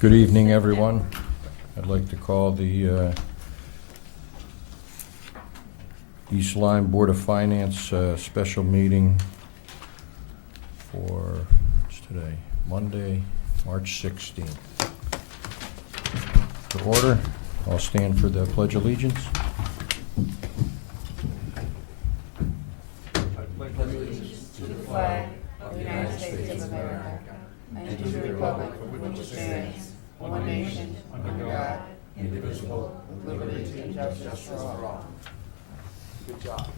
Good evening, everyone. I'd like to call the East Lyme Board of Finance special meeting for, what's today, Monday, March 16th. To order, I'll stand for the Pledge of Allegiance. Pledge allegiance to the flag of the United States of America and to the republic for which it stands, one nation, under God, indivisible, with liberty and justice for all. Good job.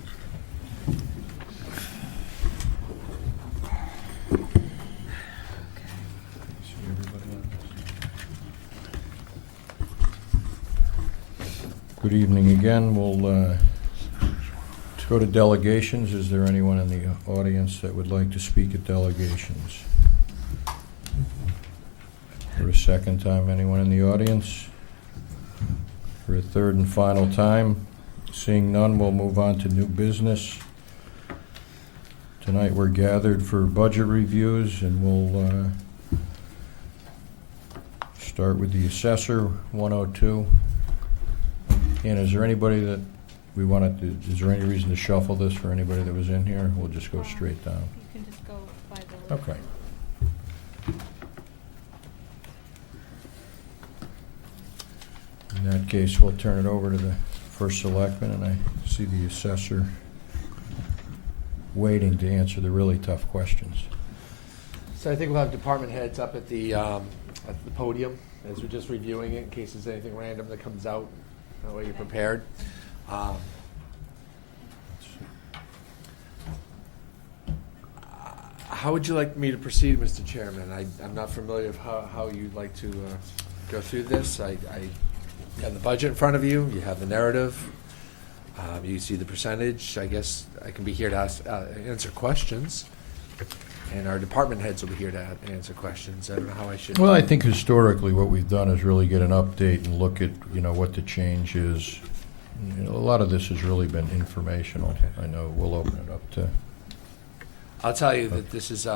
Good evening again. We'll go to delegations. Is there anyone in the audience that would like to speak at delegations? For a second time, anyone in the audience? For a third and final time? Seeing none, we'll move on to new business. Tonight we're gathered for budget reviews, and we'll start with the assessor, 102. And is there anybody that we wanted to, is there any reason to shuffle this for anybody that was in here? We'll just go straight down. You can just go by the list. Okay. In that case, we'll turn it over to the first selectman, and I see the assessor waiting to answer the really tough questions. So I think we'll have department heads up at the podium as we're just reviewing it in case there's anything random that comes out. That way you're prepared. How would you like me to proceed, Mr. Chairman? I'm not familiar with how you'd like to go through this. You have the budget in front of you. You have the narrative. You see the percentage. I guess I can be here to answer questions. And our department heads will be here to answer questions. I don't know how I should. Well, I think historically what we've done is really get an update and look at, what the change is. A lot of this has really been informational. Okay. I know we'll open it up to. I'll tell you that this is,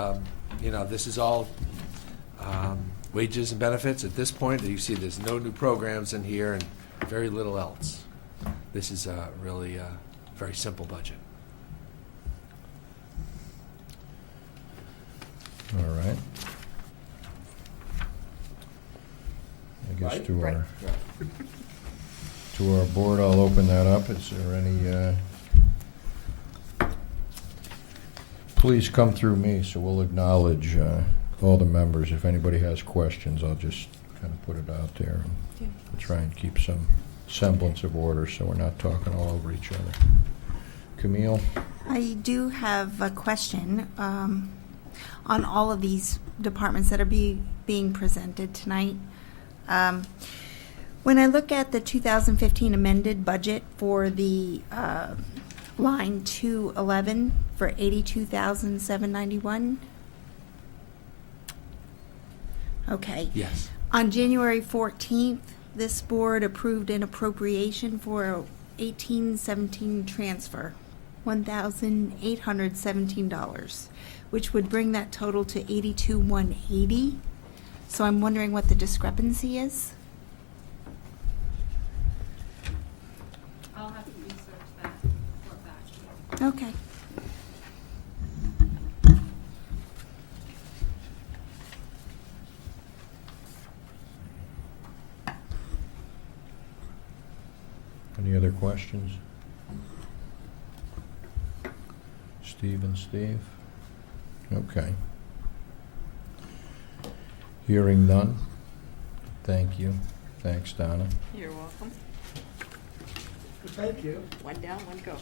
this is all wages and benefits at this point. You see there's no new programs in here and very little else. This is really a very simple budget. All right. I guess Right? to our board, I'll open that up. Is there any, please come through me, so we'll acknowledge all the members. If anybody has questions, I'll just kind of put it out there. And we'll try and keep some semblance of order so we're not talking all over each other. Camille? I do have a question on all of these departments that are being presented tonight. When I look at the 2015 amended budget for the line 211 for $82,791. Okay. Yes. On January 14th, this board approved an appropriation for a 1817 transfer, $1,817, which would bring that total to $82,180. So I'm wondering what the discrepancy is. I'll have to research that and report back to you. Okay. Any other questions? Steve and Steve? Okay. Hearing none. Thank you. Thanks, Donna. You're welcome. Thank you. One down, one go.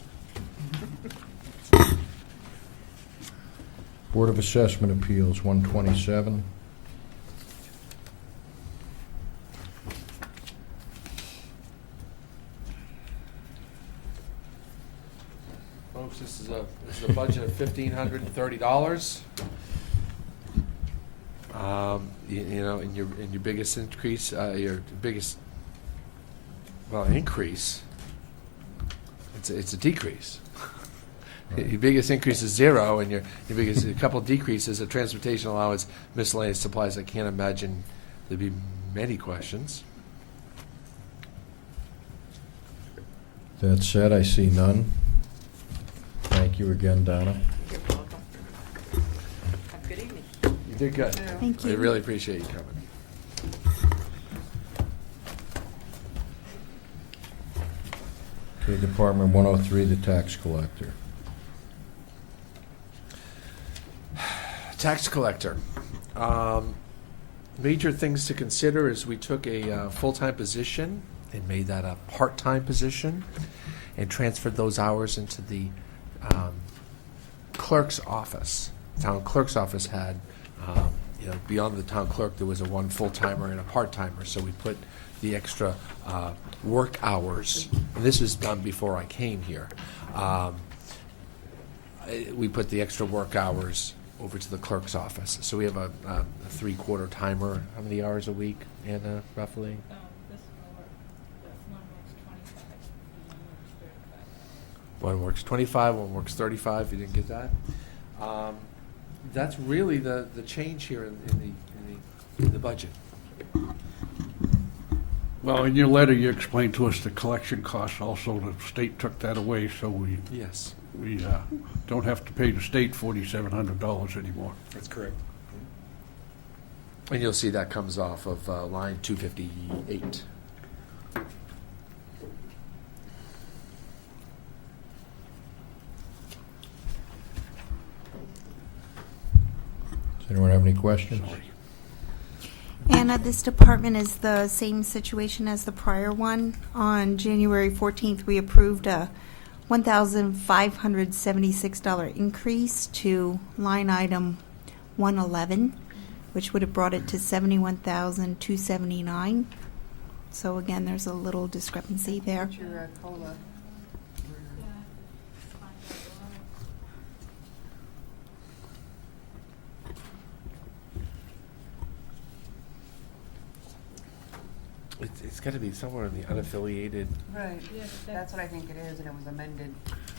Board of Assessment Appeals, 127. Folks, this is a budget of $1,530. And your biggest increase, increase. It's a decrease. Your biggest increase is zero, and your biggest a couple of decreases of transportation allowance, miscellaneous supplies. I can't imagine there'd be many questions. That said, I see none. Thank you again, Donna. You're welcome. Have a good evening. You did good. Thank I you. really appreciate you coming. Okay, Department 103, the tax collector. Tax collector. Major things to consider is we took a full-time position and made that a part-time position and transferred those hours into the clerk's office. Town clerk's office had, beyond the town clerk, there was a one full-timer and a part-timer, so we put the extra work hours, and this was done before I came here. We put the extra work hours over to the clerk's office. So we have a three-quarter timer. How many hours a week, Anna, roughly? This one works 25, one works 35. One works 25, one works 35. You didn't get that? That's really the change here in the budget. Well, in your letter, you explained to us the collection costs also. The state took that away, so we Yes. don't have to pay the state $4,700 anymore. That's correct. And you'll see that comes off of line 258. Does anyone have any questions? Sorry. Anna, this department is the same situation as the prior one. On January 14th, we approved a $1,576 increase to line item 111, which would have brought it to $71,279. So again, there's a little discrepancy there. What's your COLA? Yeah. Find out why. It's got to be somewhere in the unaffiliated. Right, Yeah, but that's what I think it is, and it was amended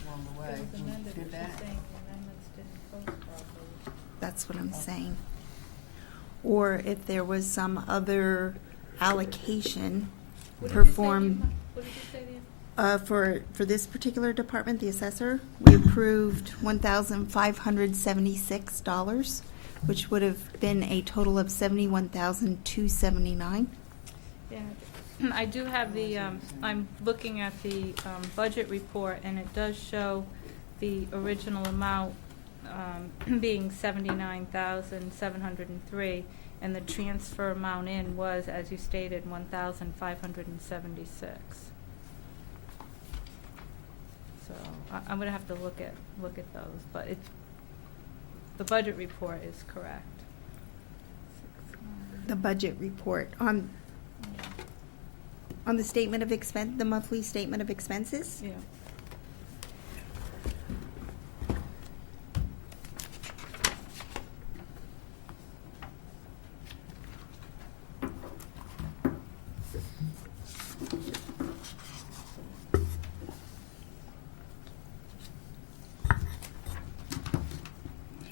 along the way. It was Who amended, did but that? she's saying the amendments didn't post properly. That's what I'm saying. Or if there was some other allocation What did you say, performed. Deepa? What did you say, Deepa? For this particular department, the assessor, we approved $1,576, which would have been a total of $71,279. Yeah, I do have the, I'm looking at the budget report, and it does show the original amount being $79,703, and the transfer amount in was, as you stated, $1,576. So I'm gonna have to look at those, but the budget report is correct. The budget report on the statement of expense, the monthly statement of expenses. Yeah.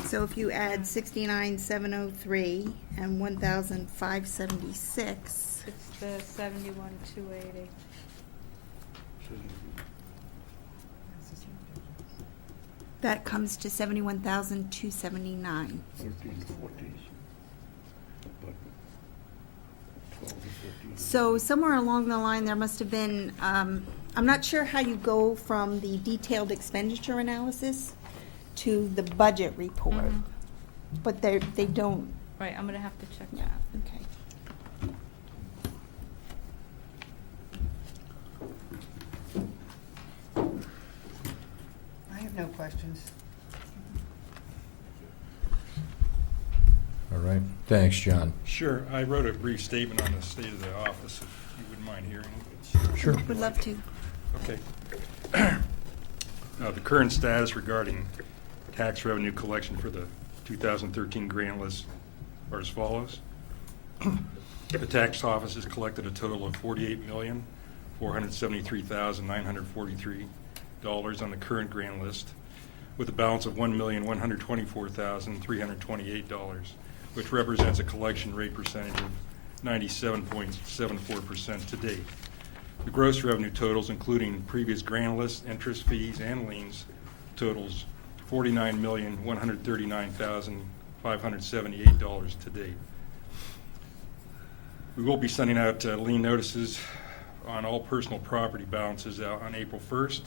So if you add 69,703 and 1,576, It's the 71,280. that comes to 71,279. 13 to 14. But 12 to 14. So somewhere along the line, there must have been, I'm not sure how you go from the detailed expenditure analysis to the budget report, Mhm. but they don't. Right, I'm gonna have to check Yeah, that. okay. I have no questions. All right, thanks, John. Sure. I wrote a brief statement on the state of the office, if you wouldn't mind hearing it. Sure. Would love to. Okay. The current status regarding tax revenue collection for the 2013 grant list are as follows. The tax office has collected a total of $48,473,943 on the current grant list, with a balance of $1,124,328, which represents a collection rate percentage of 97.74% to date. The gross revenue totals, including previous grand list, interest, fees, and liens, totals $49,139,578 to date. We will be sending out lien notices on all personal property balances out on April 1st,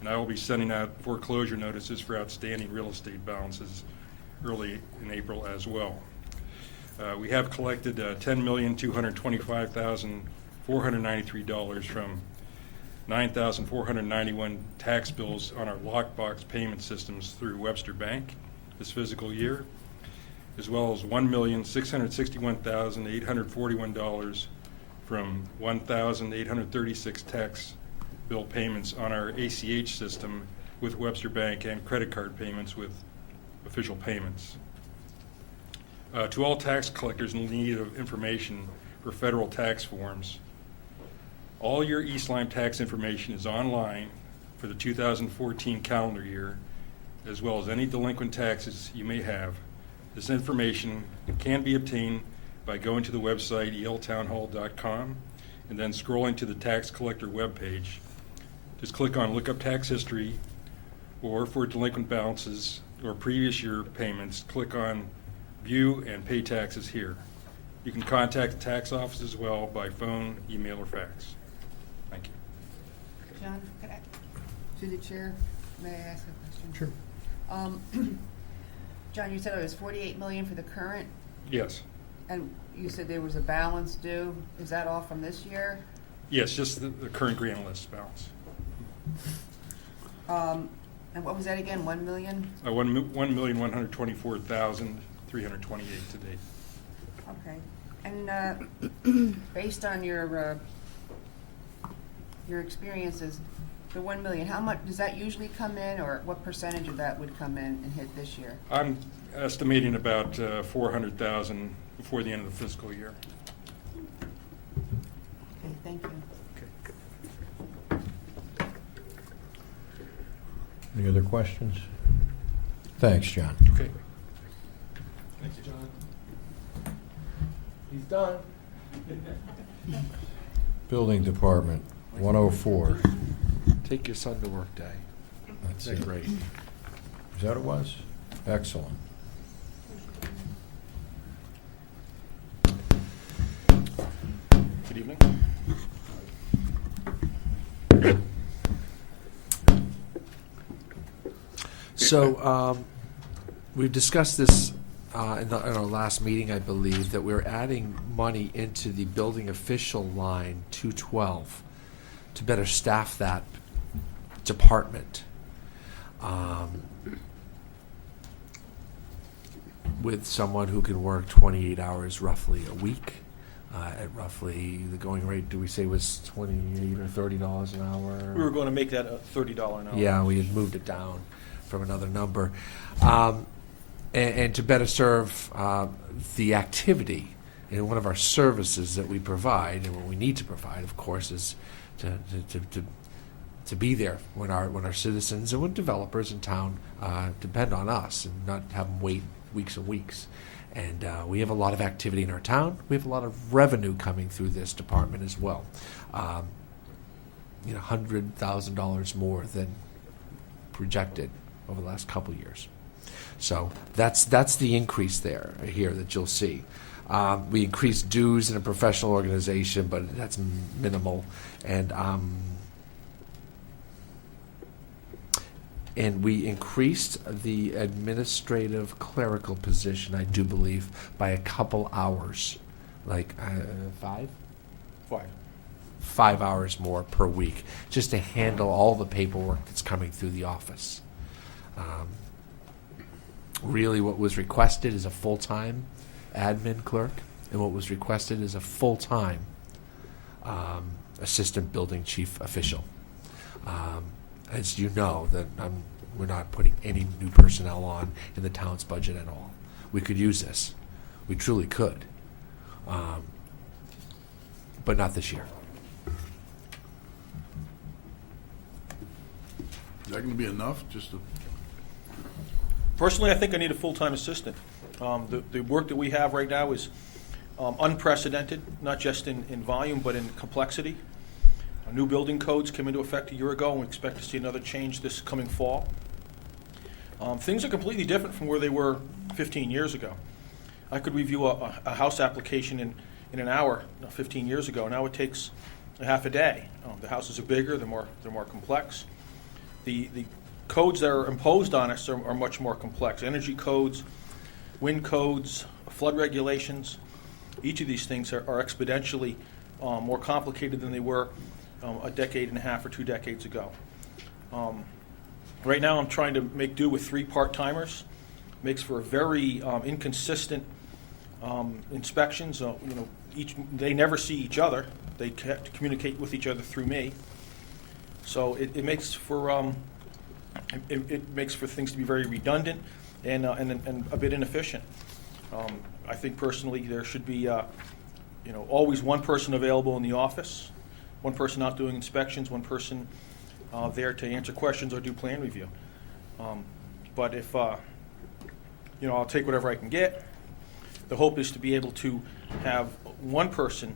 and I will be sending out foreclosure notices for outstanding real estate balances early in April as well. We have collected $10,225,493 from 9,491 tax bills on our lockbox payment systems through Webster Bank this fiscal year, as well as $1,661,841 from 1,836 tax bill payments on our ACH system with Webster Bank and credit card payments with official payments. To all tax collectors in need of information for federal tax forms, all your East Lyme tax information is online for the 2014 calendar year, as well as any delinquent taxes you may have. This information can be obtained by going to the website eltownhall.com and then scrolling to the tax collector webpage. Just click on Look Up Tax History, or for delinquent balances or previous year payments, click on View and Pay Taxes here. You can contact the tax office as well by phone, email, or fax. Thank you. John, to the chair, may I ask a question? Sure. John, you said it was 48 million for the current, Yes. and you said there was a balance due. Is that all from this year? Yes, just the current grant list balance. And what was that again, 1 million? 1,124,328 to date. Okay. And based on your experiences, the 1 million, how much, does that usually come in, or what percentage of that would come in and hit this year? I'm estimating about 400,000 before the end of the fiscal year. Okay, thank you. Any other questions? Thanks, John. Okay. Thank you, John. He's done. Building Department, 104. Take your son to work day. That's Isn't it. that great? Is that what it was? Excellent. Good evening. So, we've discussed this in our last meeting, I believe, that we're adding money into the building official line 212 to better staff that department. With someone who can work 28 hours roughly a week, at roughly the going rate, do we say was $28 or $30 an hour? We were going to make that a $30 an hour. Yeah, we had moved it down from another number. And to better serve the activity, and one of our services that we provide, and what we need to provide, of course, is to be there when our citizens and when developers in town depend on us, and not have them wait weeks and weeks. And we have a lot of activity in our town. We have a lot of revenue coming through this department as well. $100,000 more than projected over the last couple of years. So that's the increase here that you'll see. We increased dues in a professional organization, but that's minimal. And we increased the administrative clerical position, I do believe, by a couple hours, like 5? 5 hours more per week, just to handle all the paperwork that's coming through the office. Really, what was requested is a full-time admin clerk, and what was requested is a full-time assistant building chief official. As you know, that we're not putting any new personnel on in the town's budget at all. We could use this. We truly could. But not this year. Is that going to be enough, just to... Personally, I think I need a full-time assistant. The work that we have right now is unprecedented, not just in volume, but in complexity. New building codes came into effect a year ago, and we expect to see another change this coming fall. Things are completely different from where they were 15 years ago. I could review a house application in an hour 15 years ago. Now it takes a half a day. The houses are bigger, they're more complex. The codes that are imposed on us are much more complex. Energy codes, wind codes, flood regulations, each of these things are exponentially more complicated than they were a decade and a half or 2 decades ago. Right now I'm trying to make do with 3 part-timers. Makes for a very inconsistent inspections. They never see each other. They have to communicate with each other through me. So it makes for it makes for things to be very redundant and a bit inefficient. I think personally there should be always one person available in the office, one person out doing inspections, one person there to answer questions or do plan review. But if I'll take whatever I can get. The hope is to be able to have one person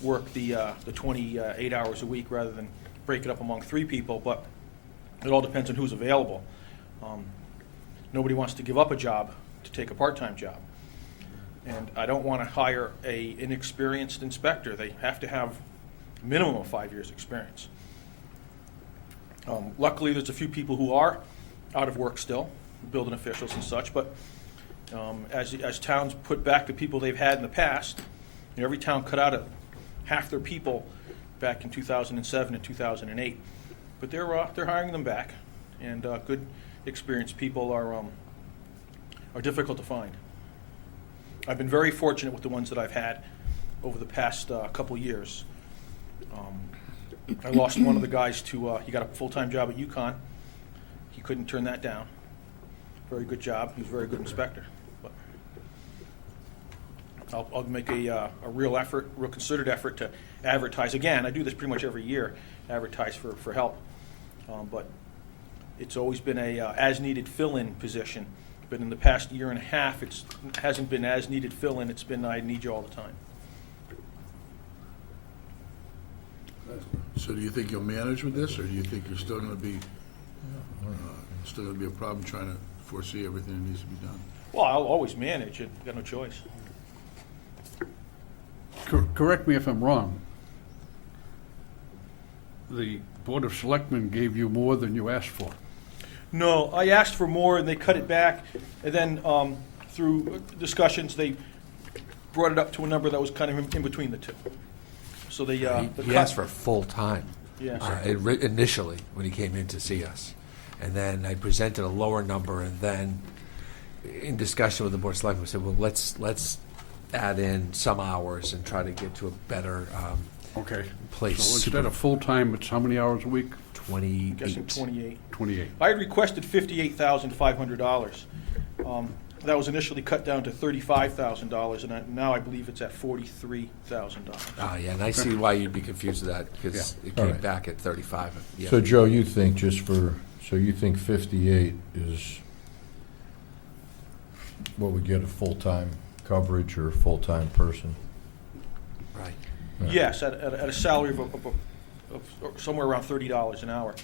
work the 28 hours a week rather than break it up among 3 people, but it all depends on who's available. Nobody wants to give up a job to take a part-time job. And I don't want to hire an inexperienced inspector. They have to have a minimum of 5 years' experience. Luckily, there's a few people who are out of work still, building officials and such, but as towns put back the people they've had in the past, every town cut out half their people back in 2007 and 2008. But they're hiring them back, and good experienced people are difficult to find. I've been very fortunate with the ones that I've had over the past couple years. I lost one of the guys to he got a full-time job at UConn. He couldn't turn that down. Very good job. He was a very good inspector. But I'll make a real effort, real concerted effort to advertise. Again, I do this pretty much every year, advertise for help. But it's always been a as-needed fill-in position. But in the past year and a half, it hasn't been as-needed fill-in. It's been I need you all the time. So do you think you'll manage with this, or do you think you're still going to be a problem trying to foresee everything that needs to be done? Well, I'll always manage. I've got no choice. Correct me if I'm wrong. The Board of Selectmen gave you more than you asked for. No, I asked for more, and they cut it back, and then through discussions, they brought it up to a number that was kind of in between the two. So He asked for full-time. Yeah. Initially, when he came in to see us. And then I presented a lower number, and then in discussion with the Board of Selectmen, we said, well, let's add in some hours and try to get to a better Okay. place. So instead of full-time, it's how many hours a week? 28. I'm guessing 28. 28. I had requested $58,500. That was initially cut down to $35,000, and now I believe it's at $43,000. Oh, yeah, and I see why you'd be confused with that, because it All came right. back at 35. Yeah. So Joe, you think you think 58 is what would get a full-time coverage or full-time person? Right. Yes, at a salary of somewhere around $30 an hour.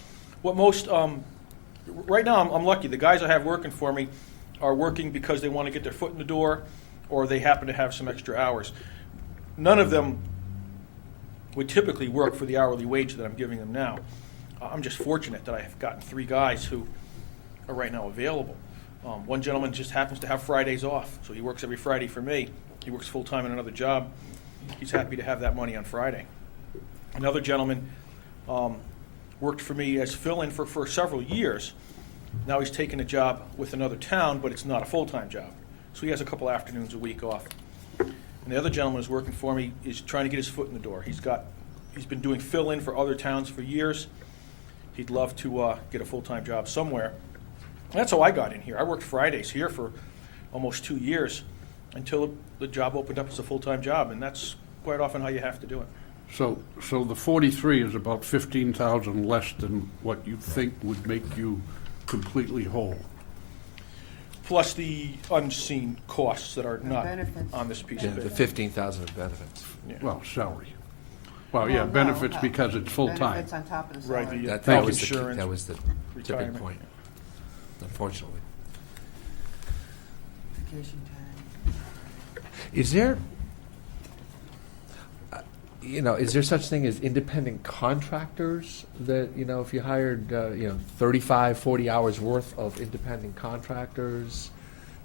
What most, right now I'm lucky. The guys I have working for me are working because they want to get their foot in the door, or they happen to have some extra hours. None of them would typically work for the hourly wage that I'm giving them now. I'm just fortunate that I have gotten 3 guys who are right now available. One gentleman just happens to have Fridays off, so he works every Friday for me. He works full-time in another job. He's happy to have that money on Friday. Another gentleman worked for me as fill-in for several years. Now he's taken a job with another town, but it's not a full-time job. So he has a couple afternoons a week off. And the other gentleman who's working for me is trying to get his foot in the door. He's been doing fill-in for other towns for years. He'd love to get a full-time job somewhere. And that's how I got in here. I worked Fridays here for almost 2 years until the job opened up as a full-time job, and that's quite often how you have to do it. So the 43 is about 15,000 less than what you think would make you completely whole. plus the unseen costs that are The not benefits. on this piece Yeah, of the paper. 15,000 of benefits. Yeah. Well, salary. Well, yeah, Well, no, benefits no. because it's full-time. Benefits on top of the Right, salary. the That health was the key- insurance, that was the tipping retirement. point, unfortunately. Vacation time. Is there, is there such thing as independent contractors that, if you hired, 35, 40 hours worth of independent contractors,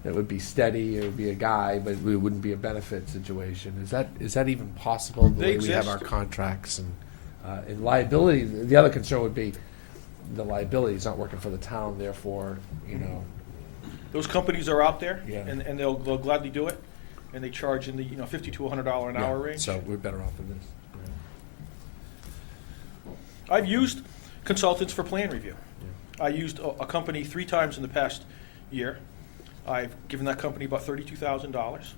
that would be steady, it would be a guy, but it wouldn't be a benefit situation? Is that even possible, the They way we have our exist. contracts and liability? The other concern would be the liability is not working for the town, therefore, Those companies are out there, Yeah. and they'll gladly do it, and they charge in the $50 to $100 an hour yeah, range. so we're better off with this. I've used consultants for plan review. I used a company 3 times in the past year. I've given that company about $32,000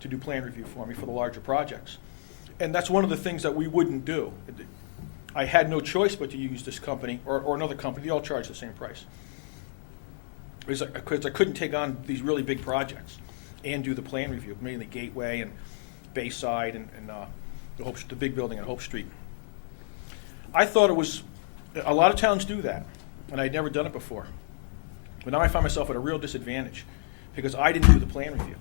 to do plan review for me for the larger projects. And that's one of the things that we wouldn't do. I had no choice but to use this company or another company. They all charge the same price. Because I couldn't take on these really big projects and do the plan review, mainly Gateway and Bayside and the big building on Hope Street. I thought it was, a lot of towns do that, and I'd never done it before. But now I find myself at a real disadvantage because I didn't do the plan review.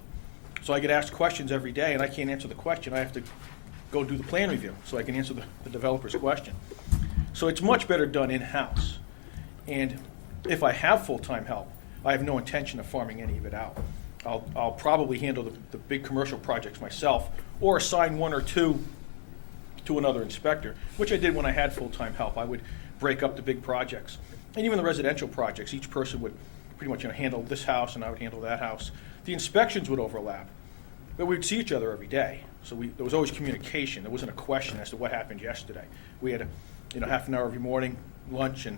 So I get asked questions every day, and I can't answer the question. I have to go do the plan review so I can answer the developer's question. So it's much better done in-house. And if I have full-time help, I have no intention of farming any of it out. I'll probably handle the big commercial projects myself or assign 1 or 2 to another inspector, which I did when I had full-time help. I would break up the big projects. And even the residential projects, each person would pretty much handle this house and I would handle that house. The inspections would overlap, but we'd see each other every day. So there was always communication. There wasn't a question as to what happened yesterday. We had half an hour every morning, lunch, and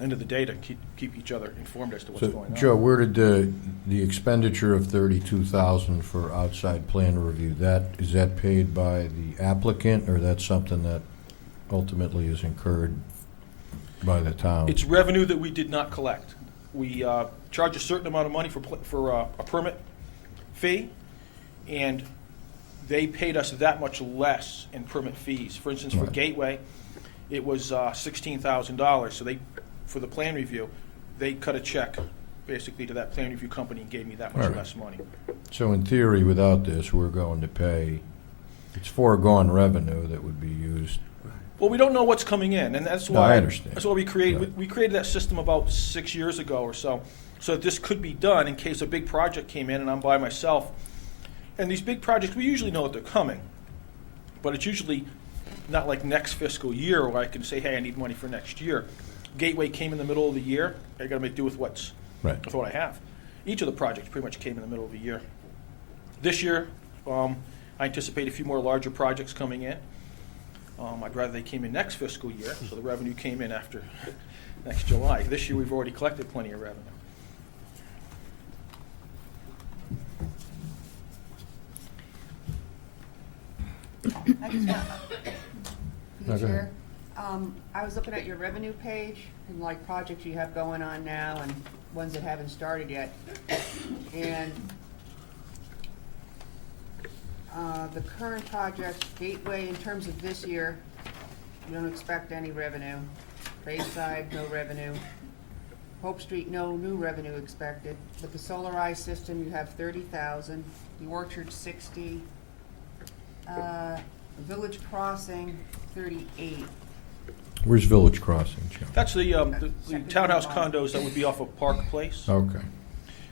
end of the day to keep each other informed as to what's So, going on. Joe, where did the expenditure of $32,000 for outside plan review, is that paid by the applicant, or that's something that ultimately is incurred by the town? It's revenue that we did not collect. We charge a certain amount of money for a permit fee, and they paid us that much less in permit fees. For instance, for Right. Gateway, it was $16,000. So for the plan review, they cut a check basically to that plan review company and gave me that much All right. less money. So in theory, without this, we're going to pay, it's foregone revenue that would be used. Well, we don't know what's coming in, and that's No, why I understand. That's why we created Right. we created that system about 6 years ago or so that this could be done in case a big project came in and I'm by myself. And these big projects, we usually know that they're coming, but it's usually not like next fiscal year where I can say, hey, I need money for next year. Gateway came in the middle of the year. I got to make do with what I have. Each of the projects pretty much came in the middle of the year. This year, I anticipate a few more larger projects coming in. I'd rather they came in next fiscal year, so the revenue came in after next July. This year, we've already collected plenty of revenue. I just want, No, go Chair, I was looking at your revenue page and like projects you have going on now and ones that haven't started yet. And the current projects, Gateway, in terms of this year, you don't expect any revenue. Bayside, no revenue. Hope Street, no new revenue expected. With the solarized system, you have 30,000. The Orchard, 60. Village Crossing, 38. Where's Village Crossing, Joe? That's the Second townhouse line. condos that would be off of Park Place. Okay.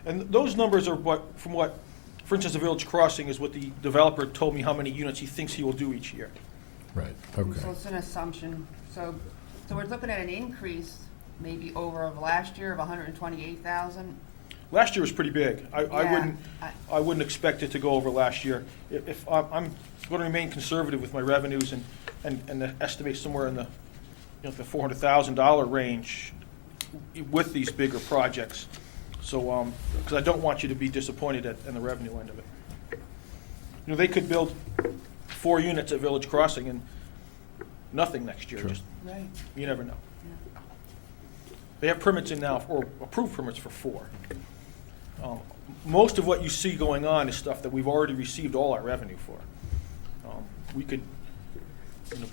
And those numbers are for instance, the Village Crossing is what the developer told me how many units he thinks he will do each year. Right, okay. So it's an assumption. So we're looking at an increase maybe over of last year of 128,000. Last year was pretty big. I Yeah, I wouldn't expect it to go over last year. If I'm going to remain conservative with my revenues and estimate somewhere in the the $400,000 range with these bigger projects. So because I don't want you to be disappointed in the revenue end of it. They could build 4 units at Village Crossing and nothing next year. Sure. Just Right. you never know. Yeah. They have permits in now, or approved permits for 4. Most of what you see going on is stuff that we've already received all our revenue for. We could,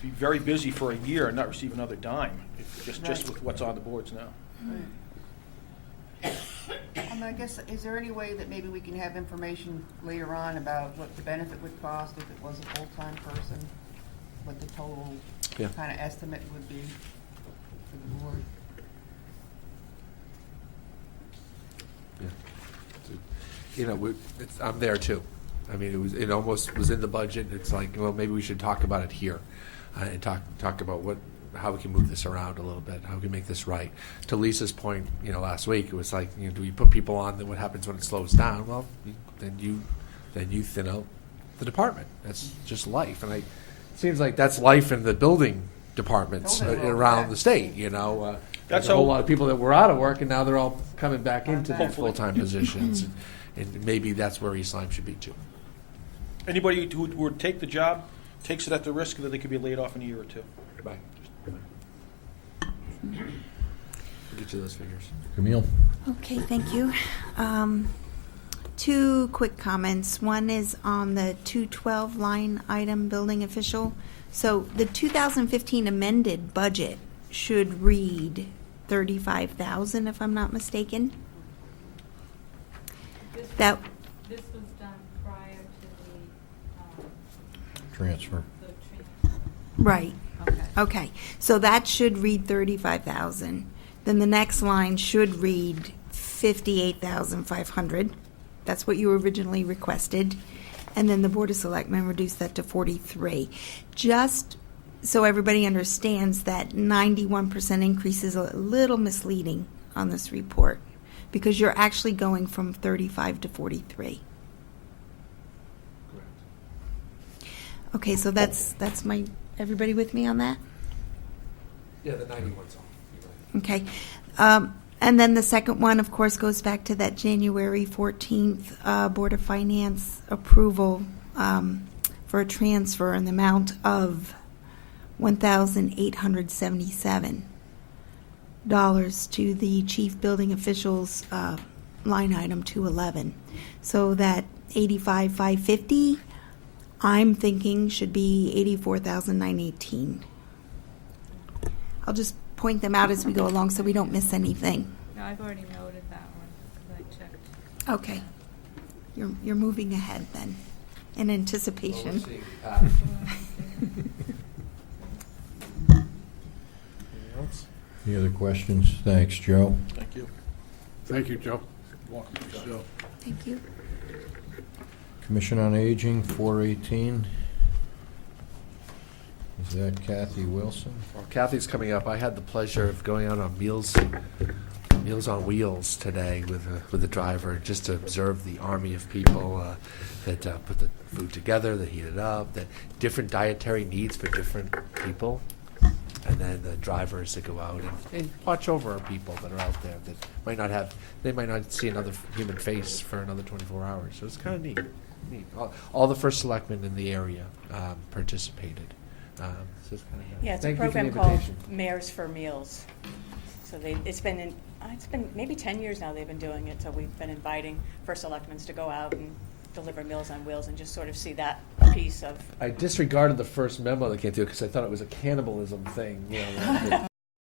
be very busy for a year and not receive another dime, just with what's on the boards now. I guess, is there any way that maybe we can have information later on about what the benefit would cost if it was a full-time person? What the total Yeah. kind of estimate would be for the board? I'm there too. I mean, it almost was in the budget. It's like, well, maybe we should talk about it here, and talk about how we can move this around a little bit, how we can make this right. To Lisa's point, last week, it was like, do we put people on, then what happens when it slows down? Well, then you thin out the department. That's just life. And it seems like that's life in the building departments Building world, around yeah. the state, That's There's a whole how- lot of people that were out of work, and now they're all coming back into the Hopefully. full-time positions. And maybe that's where East Lyme should be too. Anybody who would take the job takes it at the risk that they could be laid off in a year or two. Bye. We'll get you those figures. Camille? Okay, thank you. Two quick comments. One is on the 212 line item, building official. So the 2015 amended budget should read 35,000, if I'm not mistaken. That, This was done prior to Transfer. the transfer. right. Okay. Okay, so that should read 35,000. Then the next line should read 58,500. That's what you originally requested. And then the Board of Selectmen reduced that to 43. Just so everybody understands that 91% increase is a little misleading on this report because you're actually going from 35 to 43. Okay, so that's my, everybody with me on that? Yeah, the 91's off. Okay. And then the second one, of course, goes back to that January 14th Board of Finance approval for a transfer in the amount of $1,877 to the chief building officials line item 211. So that 85,550, I'm thinking should be 84,918. I'll just point them out as we go along so we don't miss anything. No, I've already noted that one because I checked. Okay. You're moving ahead then, in anticipation. Any other questions? Thanks, Joe. Thank you. Thank you, Joe. So, Thank you. Commission on Aging, 418. Is that Kathy Wilson? Well, Kathy's coming up. I had the pleasure of going out on Meals on Wheels today with the driver, just to observe the army of people that put the food together, that heat it up, that different dietary needs for different people, and then the drivers that go out and watch over our people that are out there that might not see another human face for another 24 hours. So it's kind of neat. All the first selectmen in the area participated. So it's kind of Yeah, it's a Thank you for the program called invitation. Mayors for Meals. So it's been maybe 10 years now they've been doing it. So we've been inviting first selectmen to go out and deliver Meals on Wheels and just sort of see that piece of I disregarded the first memo that came through because I thought it was a cannibalism thing.